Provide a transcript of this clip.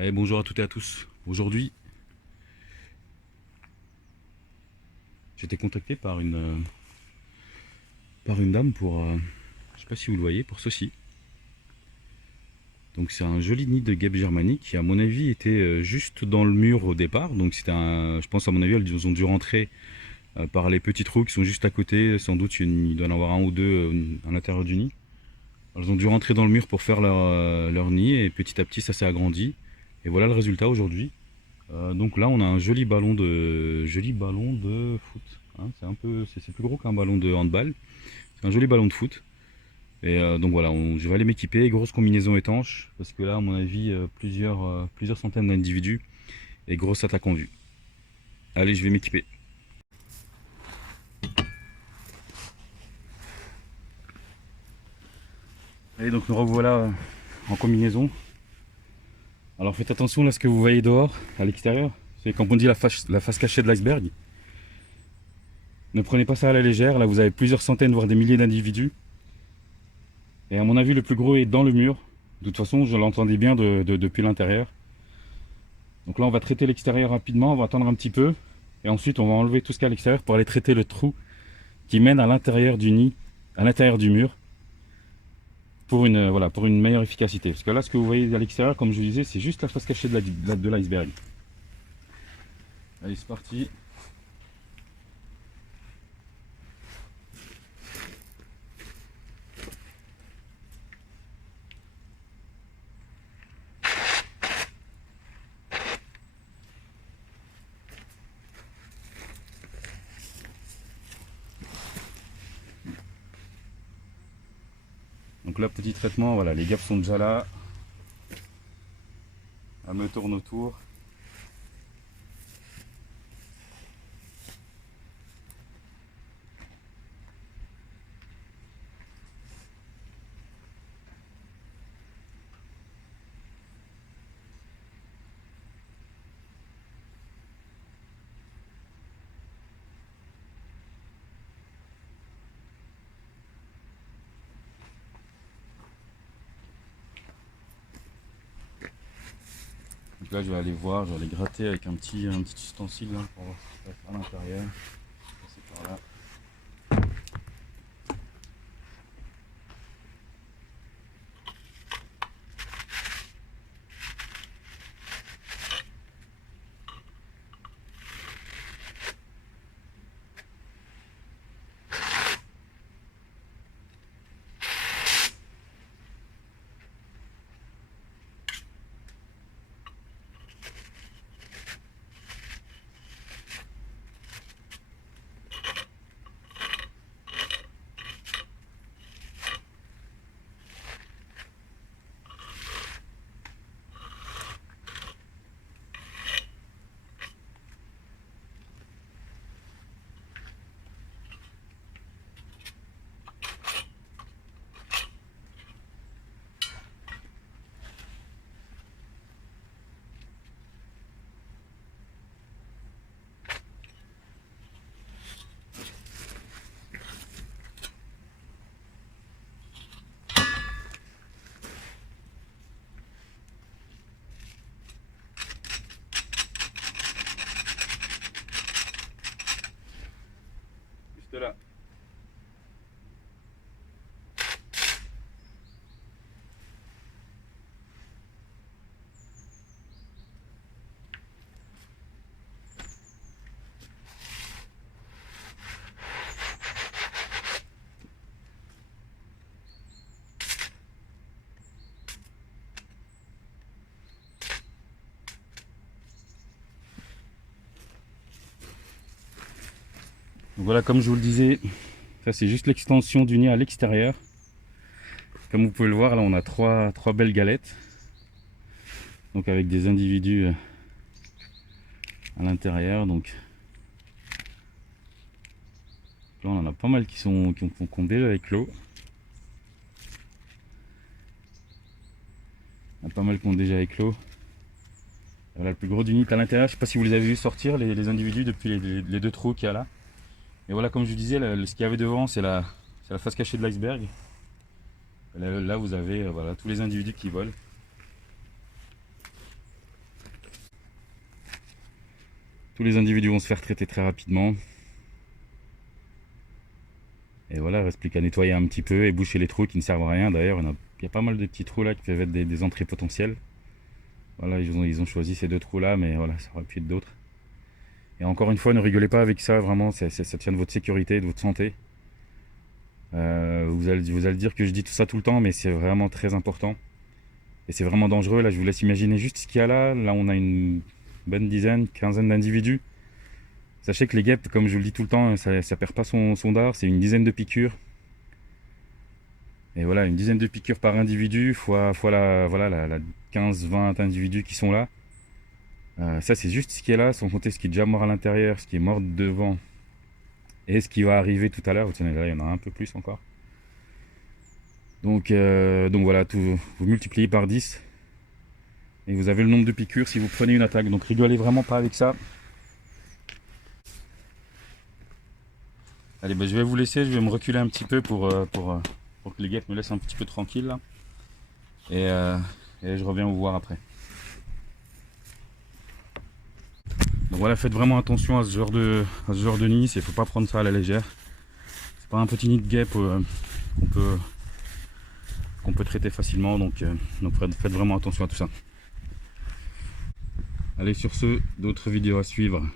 Allez, bonjour à toutes et à tous. Aujourd'hui, j'ai été contacté par une dame pour, je sais pas si vous le voyez, pour ceci. Donc c'est un joli nid de guêpes germaniques qui à mon avis était juste dans le mur au départ. Donc c'était je pense à mon avis elles ont dû rentrer par les petits trous qui sont juste à côté. Sans doute il doit y en avoir un ou deux à l'intérieur du nid. Elles ont dû rentrer dans le mur pour faire leur nid et petit à petit ça s'est agrandi. Et voilà le résultat aujourd'hui. Donc là, on a un joli ballon de foot, hein. C'est plus gros qu'un ballon de handball. C'est un joli ballon de foot. Et donc voilà, je vais aller m'équiper. Grosse combinaison étanche, parce que là, à mon avis, plusieurs centaines d'individus et grosse attaque en vue. Allez, je vais m'équiper. Allez, donc nous revoilà en combinaison. Alors faites attention là, à ce que vous voyez dehors, à l'extérieur. C'est comme on dit la face cachée de l'iceberg. Ne prenez pas ça à la légère. Là, vous avez plusieurs centaines, voire des milliers d'individus. Et à mon avis, le plus gros est dans le mur. De toute façon, je l'entendais bien depuis l'intérieur. Donc là, on va traiter l'extérieur rapidement, on va attendre un petit peu. Et ensuite, on va enlever tout ce qu'il y a à l'extérieur pour aller traiter le trou qui mène à l'intérieur du nid, à l'intérieur du mur, pour une meilleure efficacité. Parce que là, ce que vous voyez à l'extérieur, comme je vous disais, c'est juste la face cachée de l'iceberg. Allez, c'est parti. Donc là, petit traitement, voilà, les guêpes sont déjà là. Elle me tourne autour. Donc là, je vais aller voir, je vais aller gratter avec un petit ustensile là, pour voir ce qui se passe à l'intérieur. C'est par là. Juste là. Donc voilà, comme je vous le disais, ça c'est juste l'extension du nid à l'extérieur. Comme vous pouvez le voir, là on a trois belles galettes. Donc avec des individus à l'intérieur. Donc là on en a pas mal qui ont déjà éclos. Il y en a pas mal qui ont déjà éclos. Voilà le plus gros du nid à l'intérieur. Je ne sais pas si vous les avez vu sortir, les individus, depuis les deux trous qu'il y a là. Et voilà, comme je vous disais, ce qu'il y avait devant, c'est la face cachée de l'iceberg. Là, vous avez voilà, tous les individus qui volent. Tous les individus vont se faire traiter très rapidement. Et voilà, il reste plus qu'à nettoyer un petit peu et boucher les trous qui ne servent à rien. D'ailleurs, il y a pas mal de petits trous là qui peuvent être des entrées potentielles. Voilà, ils ont choisi ces 2 trous là, mais voilà, ça aurait pu être d'autres. Et encore une fois, ne rigolez pas avec ça, vraiment, ça tient de votre sécurité, de votre santé. Vous allez dire que je dis tout ça tout le temps, mais c'est vraiment très important. Et c'est vraiment dangereux. Là, je vous laisse imaginer juste ce qu'il y a là. Là, on a une bonne dizaine, quinzaine d'individus. Sachez que les guêpes, comme je vous le dis tout le temps, ça perd pas son dard, c'est une dizaine de piqûres. Et voilà, une dizaine de piqûres par individu, fois la 15-20 individus qui sont là. Ça, c'est juste ce qui est là, sans compter ce qui est déjà mort à l'intérieur, ce qui est mort devant, et ce qui va arriver tout à l'heure. Tenez, là, il y en a un peu plus encore. Donc voilà, vous multipliez par 10, et vous avez le nombre de piqûres si vous prenez une attaque. Donc rigolez vraiment pas avec ça. Allez, je vais vous laisser, je vais me reculer un petit peu pour que les guêpes me laissent un petit peu tranquille là. Et je reviens vous voir après. Donc voilà, faites vraiment attention à ce genre de nid, il ne faut pas prendre ça à la légère. C'est pas un petit nid de guêpe qu'on peut traiter facilement, donc faites vraiment attention à tout ça. Allez, sur ce, d'autres vidéos à suivre.